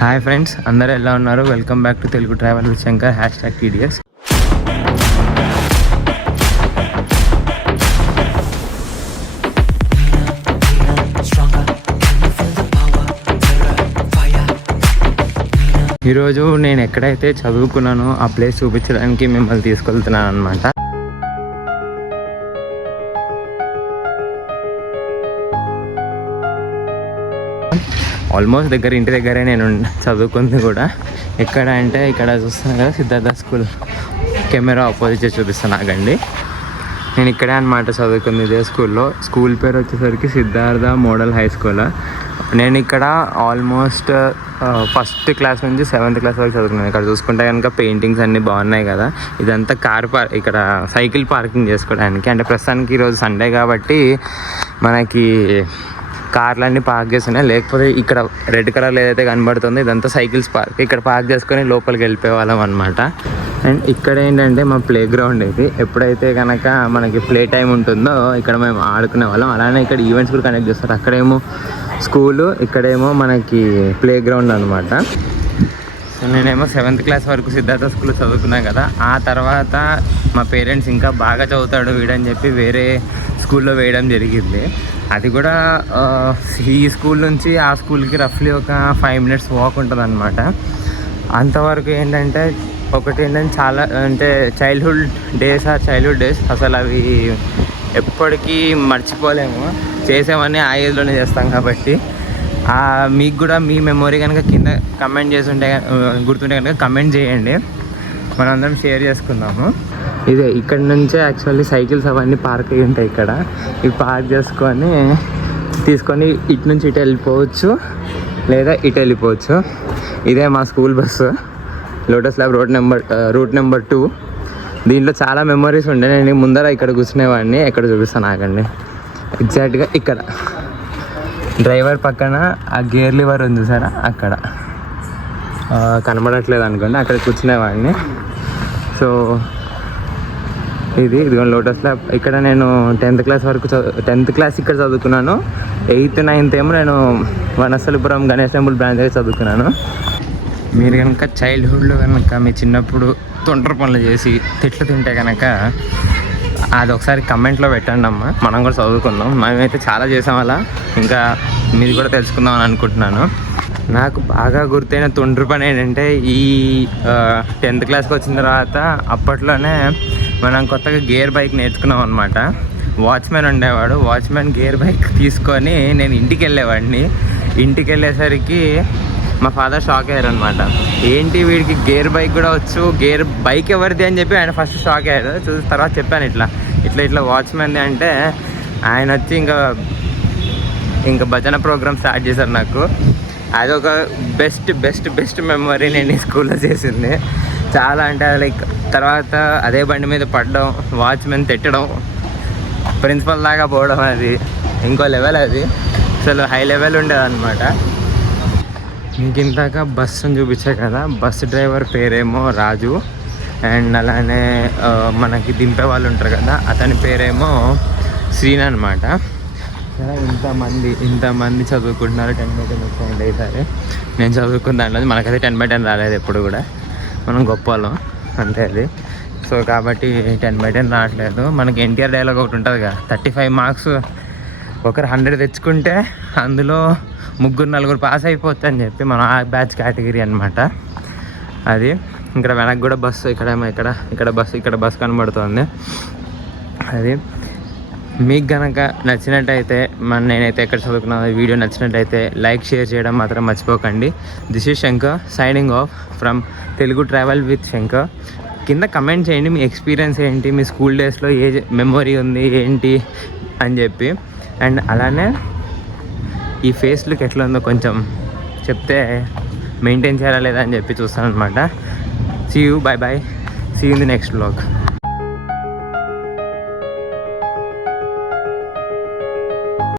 Hi friends, అందరూ ఎలా ఉన్నారు? Welcome back to Telugu travel with Shankar #TDS. ఈరోజు నేను ఎక్కడైతే చదువుకున్నానో ఆ ప్లేస్ చూపించడానికి మిమ్మల్ని తీసుకెళ్తున్నాను అనమాట. ఆల్మోస్ట్ ఇంటి దగ్గరే నేను చదువుకుంది కూడా. ఎక్కడ అంటే ఇక్కడ చూస్తున్నాను కదా, సిద్ధార్థ స్కూల్. కెమెరా ఆపోజిట్ చూపిస్తాను నాకండి. నేను ఇక్కడే అనమాట చదువుకుంది, ఇదే స్కూల్లో. స్కూల్ పేరు వచ్చేసరికి సిద్ధార్థ మోడల్ హై స్కూల్. నేను ఇక్కడ ఆల్మోస్ట్ ఫస్ట్ క్లాస్ నుంచి 7th క్లాస్ వరకు చదువుకున్నాను. ఇక్కడ చూసుకుంటే కనుక పెయింటింగ్స్ అన్నీ బాగున్నాయి కదా. ఇదంతా ఇక్కడ సైకిల్ పార్కింగ్ చేసుకోవడానికి. అంటే ప్రస్తుతానికి ఈరోజు సండే కాబట్టి మనకి కార్లన్నీ పార్క్ చేస్తున్నాయి. లేకపోతే ఇక్కడ రెడ్ కలర్ ఏదైతే కనబడుతుందో ఇదంతా సైకిల్స్ పార్క్. ఇక్కడ పార్క్ చేసుకొని లోపలికి వెళ్ళిపోయే వాళ్ళం అనమాట. అండ్ ఇక్కడ ఏంటంటే మా ప్లే గ్రౌండ్ ఇది. ఎప్పుడైతే కనుక మనకి ప్లే టైం ఉంటుందో ఇక్కడ మేము ఆడుకునే వాళ్ళం. అలానే ఇక్కడ ఈవెంట్స్ కూడా కండక్ట్ చేస్తారు. అక్కడేమో స్కూలు, ఇక్కడేమో మనకి ప్లే గ్రౌండ్ అనమాట. సో నేనేమో 7th క్లాస్ వరకు సిద్ధార్థ స్కూల్ చదువుకున్నాను కదా. ఆ తర్వాత మా పేరెంట్స్ ఇంకా బాగా చదువుతాడు వీడని చెప్పి వేరే స్కూల్లో వేయడం జరిగింది. అది కూడా ఈ స్కూల్ నుంచి ఆ స్కూల్కి రఫ్లీ ఒక 5 minutes వాక్ ఉంటుంది అనమాట. అంతవరకు ఏంటంటే చాలా అంటే చైల్డ్హుడ్ డేస్ అసలు అవి ఎప్పటికీ మర్చిపోలేము. చేసేవన్నీ ఆ ఏజ్లోనే చేస్తాం కాబట్టి మీకు కూడా మీ మెమొరీ కనుక కింద కమెంట్ చేస్తుంటే గుర్తుంటే కనుక కమెంట్ చేయండి, మనందరం షేర్ చేసుకుందాము. ఇదే ఇక్కడ నుంచే యాక్చువల్లీ సైకిల్స్ అవన్నీ పార్క్ అయ్యి ఉంటాయి ఇక్కడ. ఇవి పార్క్ తీసుకొని ఇటు నుంచి ఇటు వెళ్ళిపోవచ్చు, లేదా ఇటు వెళ్ళిపోవచ్చు. ఇదే మా school bus, lotus lab route number 2. దీంట్లో చాలా మెమరీస్ ఉండే. నేను ముందర ఇక్కడ కూర్చునేవాడిని. ఎక్కడ చూపిస్తాను ఆగండి. ఎగ్జాక్ట్గా ఇక్కడ డ్రైవర్ పక్కన ఆ గేర్ లివర్ ఉంది సార్, అక్కడ కనబడట్లేదు అనుకోండి, అక్కడ కూర్చునేవాడిని. సో ఇదిగో లోటస్ ల్యాబ్. ఇక్కడ నేను 10th క్లాస్ వరకు 10th క్లాస్ ఇక్కడ చదువుకున్నాను. 8th 9th ఏమో నేను వనస్థలిపురం గణేష్ టెంపుల్ బ్రాంచ్ దగ్గర చదువుకున్నాను. మీరు కనుక చైల్డ్హుడ్లో కనుక మీ చిన్నప్పుడు తొంటర పనులు చేసి తిట్లు తింటే కనుక అది ఒకసారి కమెంట్లో పెట్టండి అమ్మ, మనం కూడా చదువుకుందాం. మేమైతే చాలా చేసాం అలా. ఇంకా మీరు కూడా తెలుసుకుందాం అని అనుకుంటున్నాను. నాకు బాగా గుర్తైన తొండ్ర పని ఏంటంటే ఈ 10th క్లాస్కి వచ్చిన తర్వాత అప్పట్లోనే మనం కొత్తగా గేర్ బైక్ నేర్చుకున్నాం అనమాట. వాచ్మెన్ ఉండేవాడు. వాచ్మెన్ గేర్ బైక్ తీసుకొని నేను ఇంటికి వెళ్ళేవాడిని. ఇంటికి వెళ్ళేసరికి మా ఫాదర్ షాక్ అయ్యారు అనమాట. ఏంటి వీడికి గేర్ బైక్ కూడా వచ్చు, గేర్ బైక్ ఎవరిది అని చెప్పి ఆయన ఫస్ట్ షాక్ అయ్యారు. చూసిన తర్వాత చెప్పాను ఇట్లా వాచ్మెన్ది అంటే ఆయన వచ్చి ఇంకా భజన ప్రోగ్రామ్ స్టార్ట్ చేశారు నాకు. అదొక బెస్ట్ మెమరీ నేను ఈ స్కూల్లో చేసింది. చాలా అంటే లైక్ తర్వాత అదే బండి మీద పడడం, వాచ్మెన్ తిట్టడం, ప్రిన్సిపల్ దాకా పోవడం, అది ఇంకో లెవెల్. అది అసలు హై లెవెల్ ఉండేది అనమాట. ఇంక ఇందాక బస్సును చూపించా కదా, బస్సు డ్రైవర్ పేరేమో రాజు. అండ్ అలానే మనకి దింపే వాళ్ళు ఉంటారు కదా, అతని పేరేమో శ్రీన్ అనమాట. ఇంతమంది చదువుకుంటున్నారు. 10/10 వచ్చాయండి ఈసారి. నేను చదువుకున్న దాంట్లో మనకైతే 10/10 రాలేదు ఎప్పుడు కూడా. మనం గొప్ప వాళ్ళం అంతే అది. సో కాబట్టి 10/10 రావట్లేదు. మనకి ఎన్టీఆర్ డైలాగ్ ఒకటి ఉంటుంది కదా, 35 మార్క్స్ ఒకరు 100 తెచ్చుకుంటే అందులో 3-4 పాస్ అయిపోవచ్చు అని చెప్పి మనం ఆ బ్యాచ్ కేటగిరీ అనమాట అది. ఇక్కడ వెనక్కి కూడా బస్సు, ఇక్కడ బస్సు కనబడుతుంది. అది మీకు కనుక నచ్చినట్టయితే నేనైతే ఎక్కడ చదువుకున్నా వీడియో నచ్చినట్టయితే లైక్, షేర్ చేయడం మాత్రం మర్చిపోకండి. This is Shankar signing off from Telugu travel with Shankar. కింద కమెంట్ చేయండి మీ ఎక్స్పీరియన్స్ ఏంటి, మీ స్కూల్ డేస్లో ఏ మెమొరీ ఉంది ఏంటి అని చెప్పి. అండ్ అలానే ఈ ఫేస్ లుక్ ఎట్లా ఉందో కొంచెం చెప్తే మెయింటైన్ చేయాలా లేదా అని చెప్పి చూస్తాను అనమాట. See you, bye see you in the next vlog.